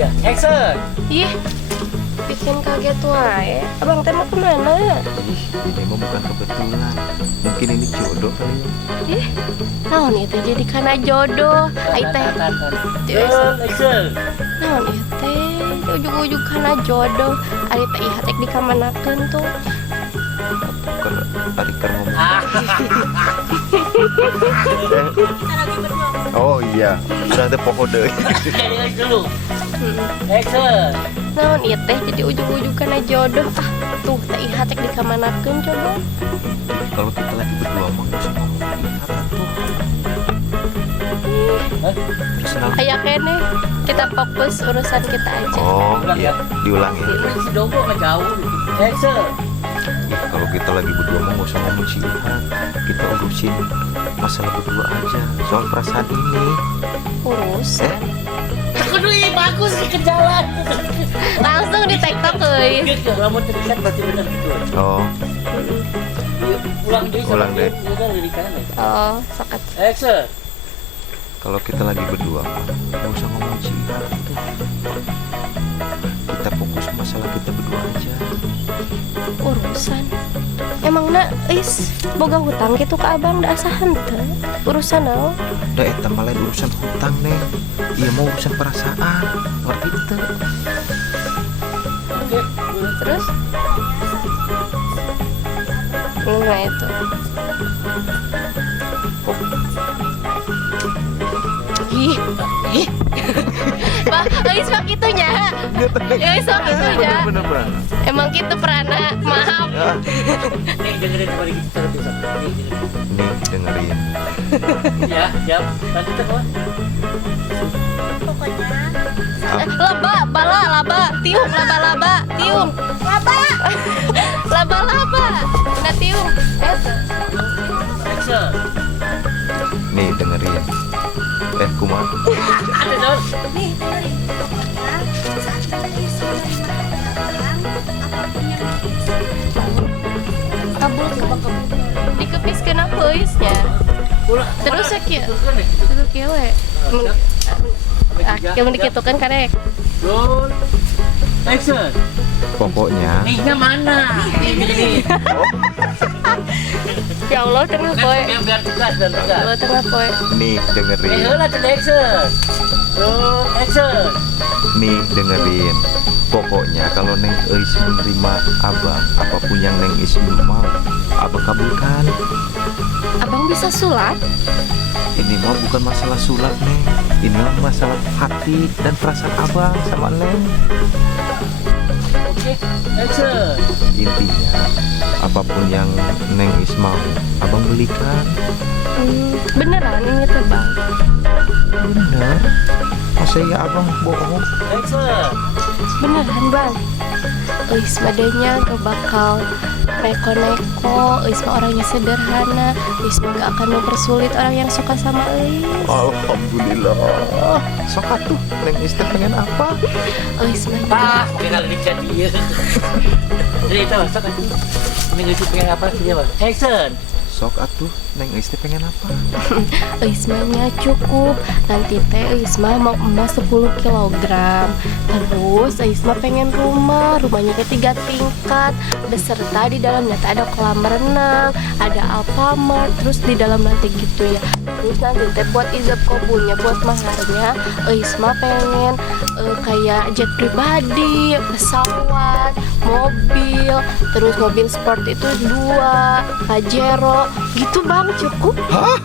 Ya, action. Ih, bikin kaget wae. Abang teh mau kemana? Ih, ini mah bukan kebetulan. Mungkin ini jodoh kali ya. Ih, naon itu jadi karena jodoh. Ai teh, Action. naon itu teh ujug-ujug karena jodoh. Ari teh ieu tek dikamanakeun tuh. Bukan tadi kan ngomong. Oh iya, udah ada pohon deh. Relax dulu. Action. Naon ieu teh jadi ujug-ujug karena jodoh. Ah, tuh teh ieu tek dikamanakeun coba. Kalau kita lagi berdua mah nggak usah ngomong ikatan tuh. Terserah. Aya kene, kita fokus urusan kita aja. Oh iya, diulangi. Si Dogo nggak jauh. Action. Ih, kalau kita lagi berdua mah nggak usah ngomong si Ilham. Kita urusin masalah berdua aja. Soal perasaan ini. Urusan. Aduh, bagus ke jalan. Langsung di TikTok euy. Kalau mau tulisan berarti benar gitu. Oh, Ulang deh. Ulang deh. Udah dari kanan ya. Oh, sokat. Action. kalau kita lagi berdua mah nggak usah ngomong si Ilham tuh. Kita fokus masalah kita berdua aja. Urusan. Emang nak is boga hutang gitu ke abang da asa henteu. Urusan naon? Udah eta malah urusan hutang neng. Iya mau urusan perasaan. Ngerti tuh. Oke. Terus? Nah itu. Ih, ih. Bah, geus mah kitunya. Geus mah kitunya. Bener-bener. Emang gitu perana, maaf. Ya, Nih dengerin kembali kita terus. Nih dengerin. nih dengerin. Ya, siap. Lanjut terus. Laba, bala, laba, tiung, laba-laba, tiung. Laba. Laba-laba. Nah, tiung. Action. Nih dengerin. Kumaha? Ada dong. Nih, dengerin. Pokoknya saat kita disuruh menerima orang, apapun yang Kabul dikepis kena voice-nya. Ulah. Terus ya kieu. Teruskan deh. Terus kieu we. Yang dikitukan karek. Roll. Action. Pokoknya Nih mana? Nih. Ya Allah tengah poe. Biar tegas dan Ya tegas. Allah tengah poe. nih dengerin. Heula teh action. Roll action. Nih dengerin. Pokoknya kalau Neng Eis menerima abang, apapun yang Neng Eis mau, abang kabulkan. Abang bisa sulap? Ini mah bukan masalah sulap Neng. Ini mah masalah hati dan perasaan abang sama Neng. Oke, action. Intinya apapun yang Neng Eis mau, abang belikan. Beneran ini tuh bang. Bener. Masa ya abang bohong? Action. Beneran bang. Eis madanya gak bakal neko-neko. Eis mah orangnya sederhana. Eis mah gak akan mempersulit orang yang suka sama Eis. Alhamdulillah. Sok atuh Neng Eis teh pengen apa? Eis mah Ah, kenal lihat dia. Jadi itu sok atuh. Minggu itu pengen apa sih Bang? Action. Sok atuh Neng Eis teh pengen apa? Eis mah cukup. Nanti teh Eis mah mau emas 10 kilogram. Terus Eis mah pengen rumah. Rumahnya ke 3 tingkat. Beserta di dalamnya teh ada kolam renang, ada Alfamart. Terus di dalam nanti gitu ya. Terus nanti teh buat ijab kabulnya, buat maharnya Eis mah pengen kayak jet pribadi, pesawat, mobil. Terus mobil sport itu 2, Pajero. Gitu bang, cukup. Hah?